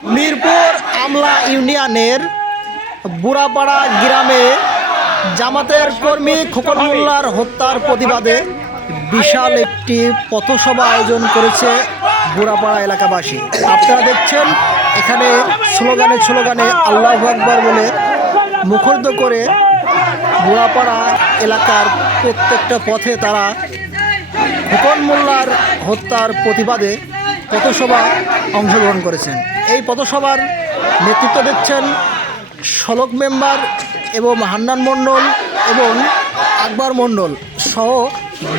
মিরপুর আমলা ইউনিয়নের বুড়াপাড়া গ্রামে জামাতের কর্মী খোকন মোল্লার হত্যার প্রতিবাদে বিশাল একটি পথসভা আয়োজন করেছে বুড়াপাড়া এলাকাবাসী। আপনারা দেখছেন এখানে স্লোগানে আল্লাহু আকবার বলে মুখরিত করে বুড়াপাড়া এলাকার প্রত্যেকটা পথে তারা খোকন মোল্লার হত্যার প্রতিবাদে পথসভা অংশগ্রহণ করেছেন। এই পথসভার নেতৃত্ব দিচ্ছেন শলক মেম্বার এবং হান্নান মণ্ডল এবং আকবর মণ্ডল সহ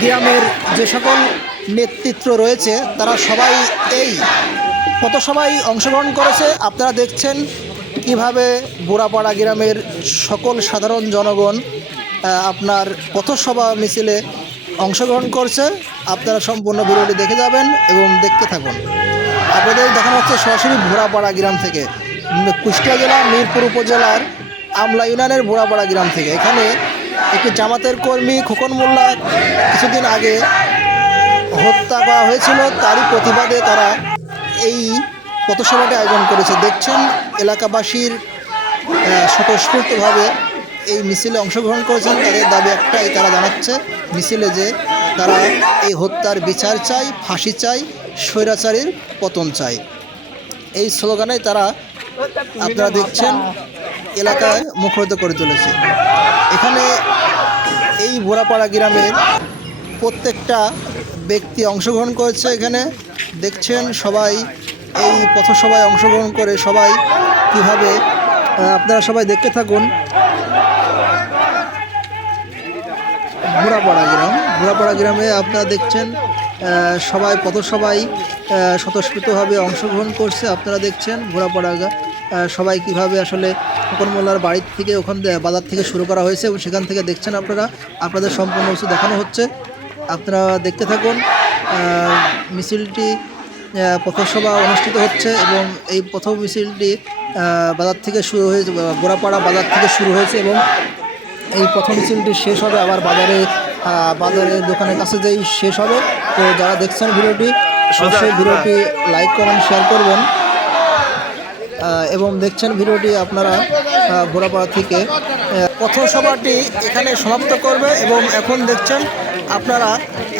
গ্রামের যে সকল নেতৃত্ব রয়েছে তারা সবাই এই পথসভায় অংশগ্রহণ করেছে। আপনারা দেখছেন কিভাবে বুড়াপাড়া গ্রামের সকল সাধারণ জনগণ আপনার পথসভা মিছিলে অংশগ্রহণ করছে। আপনারা সম্পূর্ণ ভিডিওটি দেখে যাবেন এবং দেখতে থাকুন। আপনাদের দেখানো হচ্ছে সরাসরি বুড়াপাড়া গ্রাম থেকে, কুষ্টিয়া জেলার মিরপুর উপজেলার আমলা ইউনিয়নের বুড়াপাড়া গ্রাম থেকে। এখানে একটি জামাতের কর্মী খোকন মোল্লা কিছুদিন আগে হত্যা করা হয়েছিল, তারই প্রতিবাদে তারা এই পথসভাটি আয়োজন করেছে। দেখছেন এলাকাবাসীর স্বতঃস্ফূর্তভাবে এই মিছিলে অংশগ্রহণ করেছেন। তাদের দাবি একটাই, তারা জানাচ্ছে মিছিলে যে তারা এই হত্যার বিচার চাই, ফাঁসি চাই, স্বৈরাচারীর পতন চাই। এই স্লোগানে তারা আপনারা দেখছেন এলাকায় মুখরিত করে তুলেছে। এখানে এই বুড়াপাড়া গ্রামের প্রত্যেকটা ব্যক্তি অংশগ্রহণ করেছে। এখানে দেখছেন সবাই এই পথসভায় অংশগ্রহণ করে সবাই কিভাবে, আপনারা সবাই দেখতে থাকুন। বুড়াপাড়া গ্রামে আপনারা দেখছেন সবাই পথসভায় স্বতঃস্ফূর্তভাবে অংশগ্রহণ করছে। আপনারা দেখছেন বুড়াপাড়া সবাই কিভাবে আসলে খোকন মোল্লার বাড়ির থেকে ওখান বাজার থেকে শুরু করা হয়েছে এবং সেখান থেকে দেখছেন আপনাদের সম্পূর্ণ কিছু দেখানো হচ্ছে। আপনারা দেখতে থাকুন। মিছিলটি পথসভা অনুষ্ঠিত হচ্ছে এবং এই প্রথম মিছিলটি বাজার থেকে শুরু হয়েছে, বুড়াপাড়া বাজার থেকে শুরু হয়েছে এবং এই প্রথম মিছিলটি শেষ হবে আবার বাজারের দোকানের কাছে যেই শেষ হবে। তো যারা দেখছেন ভিডিওটি অবশ্যই ভিডিওটি লাইক কমেন্ট শেয়ার করবেন এবং দেখছেন ভিডিওটি আপনারা বুড়াপাড়া থেকে পথসভাটি এখানে সমাপ্ত করবে এবং এখন দেখছেন আপনারা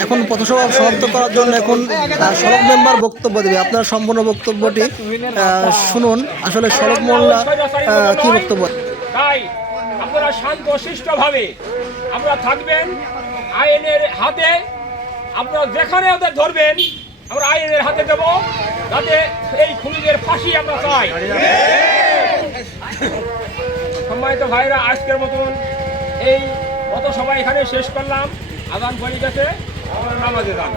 এখন পথসভা সমাপ্ত করার জন্য এখন শলক মেম্বার বক্তব্য দেবে। আপনারা সম্পূর্ণ বক্তব্যটি শুনুন। আসলে শলক মোল্লা কি বক্তব্য? তাই আপনারা শান্তশিষ্টভাবে আমরা থাকবেন আইনের হাতে। আপনারা যেখানে ওদের ধরবেন আমরা আইনের হাতে দেব, যাতে এই খুনিদের ফাঁসি আমরা চাই। সম্মানিত ভাইরা, আজকের মতন এই পথসভা এখানে শেষ করলাম। আজান পড়ে গেছে, আমরা নামাজে যান।